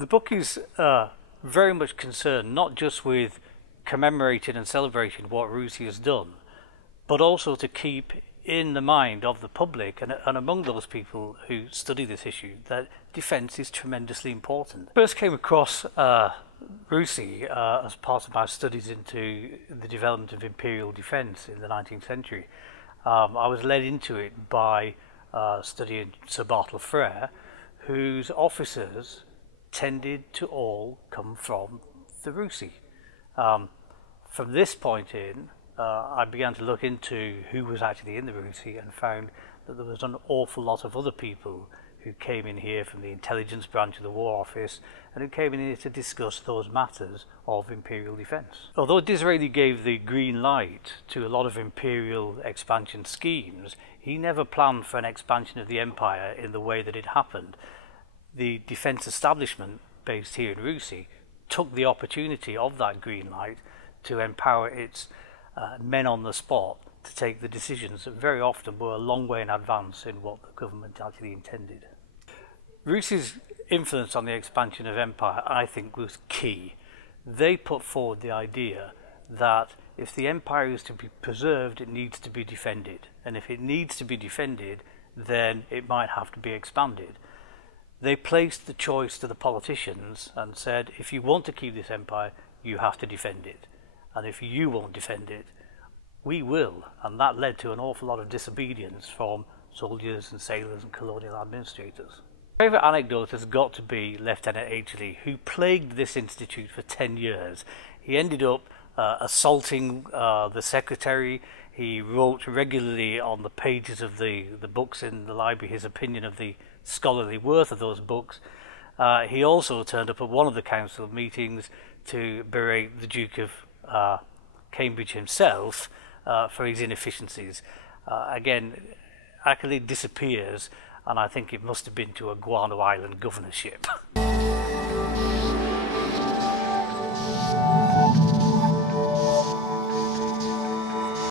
The book is very much concerned not just with commemorating and celebrating what Russia has done, but also to keep in the mind of the public and among those people who study this issue that defence is tremendously important. I first came across Russia as part of my studies into the development of imperial defence in the 19th century. I was led into it by studying Sir Bartle Frere, whose officers tended to all come from the Russie. From this point in, I began to look into who was actually in the Russie and found that there was an awful lot of other people who came in here from the intelligence branch of the War Office and who came in here to discuss those matters of imperial defence. Although Disraeli gave the green light to a lot of imperial expansion schemes, he never planned for an expansion of the empire in the way that it happened. The defence establishment based here in Russia took the opportunity of that green light to empower its men on the spot to take the decisions that very often were a long way in advance in what the government actually intended. Russia's influence on the expansion of empire, I think, was key. They put forward the idea that if the empire is to be preserved, it needs to be defended, and if it needs to be defended, then it might have to be expanded. They placed the choice to the politicians and said, if you want to keep this empire, you have to defend it, and if you won't defend it, we will. And that led to an awful lot of disobedience from soldiers and sailors and colonial administrators. My favourite anecdote has got to be Lieutenant Aychley, who plagued this institute for 10 years. He ended up assaulting the secretary. He wrote regularly on the pages of the books in the library his opinion of the scholarly worth of those books. He also turned up at one of the council meetings to berate the Duke of Cambridge himself for his inefficiencies. Again, Aychley disappears, and I think it must have been to a Guano Island governorship.